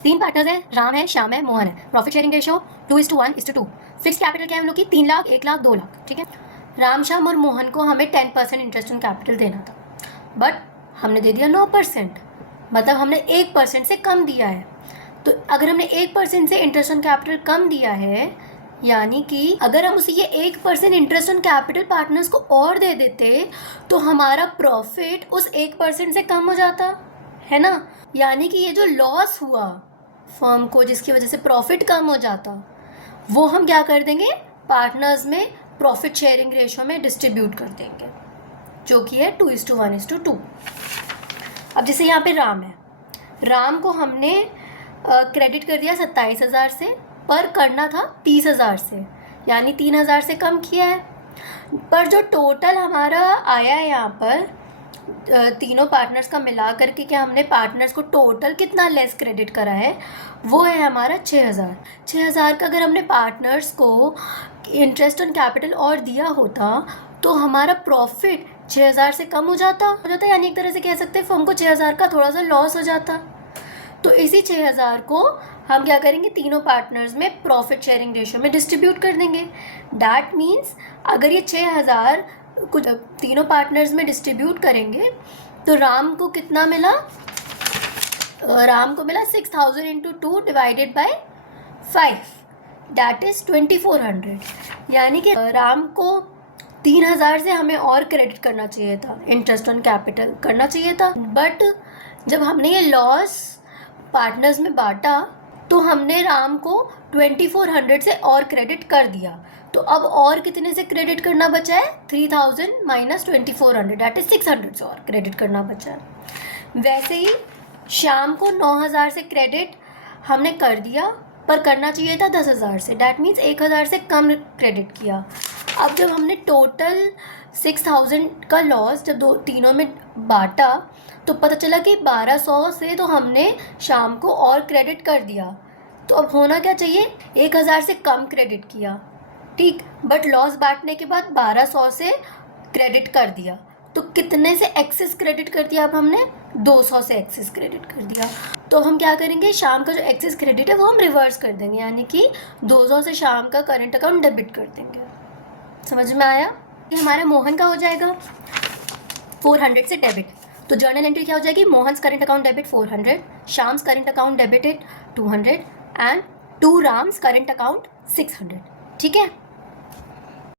तीन पार्टनर्स हैं, राम है, श्याम है, मोहन है। Profit sharing ratio 2:1:2। Fix capital क्या है हम लोग की? 3 लाख, 1 लाख, 2 लाख। ठीक है। राम, श्याम और मोहन को हमें 10% इंटरेस्ट ऑन कैपिटल देना था, बट हमने दे दिया 9%, मतलब हमने 1% से कम दिया है। तो अगर हमने 1% से इंटरेस्ट ऑन कैपिटल कम दिया है, यानी कि अगर हम उसे ये 1% इंटरेस्ट ऑन कैपिटल पार्टनर्स को और दे देते तो हमारा प्रॉफिट उस 1% से कम हो जाता है ना। यानी कि ये जो लॉस हुआ फर्म को, जिसकी वजह से प्रॉफिट कम हो जाता, वो हम क्या कर देंगे? पार्टनर्स में प्रॉफिट शेयरिंग रेशो में डिस्ट्रीब्यूट कर देंगे, जो कि है 2:1:2। अब जैसे यहाँ पे राम है, राम को हमने क्रेडिट कर दिया 27,000 से, पर करना था 30,000 से, यानी 3,000 से कम किया है। पर जो टोटल हमारा आया है यहाँ पर तीनों पार्टनर्स का मिला करके, क्या हमने पार्टनर्स को टोटल कितना लेस क्रेडिट करा है, वो है हमारा 6,000। 6,000 का अगर हमने पार्टनर्स को इंटरेस्ट ऑन कैपिटल और दिया होता तो हमारा प्रॉफिट 6,000 से कम हो जाता, यानी एक तरह से कह सकते हैं फर्म को 6,000 का थोड़ा सा लॉस हो जाता। तो इसी 6,000 को हम क्या करेंगे? तीनों पार्टनर्स में प्रॉफिट शेयरिंग रेशियो में डिस्ट्रीब्यूट कर देंगे। डैट मीन्स अगर ये 6,000 कुछ तीनों पार्टनर्स में डिस्ट्रीब्यूट करेंगे तो राम को कितना मिला? राम को मिला 6,000 into 2 divided by 5, that is 2,400। यानी कि राम को 3,000 से हमें और क्रेडिट करना चाहिए था, इंटरेस्ट ऑन कैपिटल करना चाहिए था, बट जब हमने ये लॉस पार्टनर्स में बांटा तो हमने राम को 2,400 से और क्रेडिट कर दिया। तो अब और कितने से क्रेडिट करना बचा है? 3,000 माइनस 2,400, डैट इज 600 से और क्रेडिट करना बचा है। वैसे ही श्याम को 9,000 से क्रेडिट हमने कर दिया, पर करना चाहिए था 10,000 से, डैट मीन्स 1,000 से कम क्रेडिट किया। अब जब हमने टोटल 6,000 का लॉस जब तीनों में बांटा तो पता चला कि 1,200 से तो हमने शाम को और क्रेडिट कर दिया। तो अब होना क्या चाहिए? 1,000 से कम क्रेडिट किया, ठीक, बट लॉस बांटने के बाद 1,200 से क्रेडिट कर दिया। तो कितने से एक्सेस क्रेडिट कर दिया? अब हमने 200 से एक्सेस क्रेडिट कर दिया। तो हम क्या करेंगे? शाम का जो एक्सेस क्रेडिट है वो हम रिवर्स कर देंगे, यानी कि 200 से शाम का करंट अकाउंट डेबिट कर देंगे। समझ में आया? ये हमारा मोहन का हो जाएगा 400 से डेबिट। तो जर्नल एंट्री क्या हो जाएगी? Mohan's current account debit 400, Sham's current account debited 200 and 2 Ram's current account 600। ठीक है।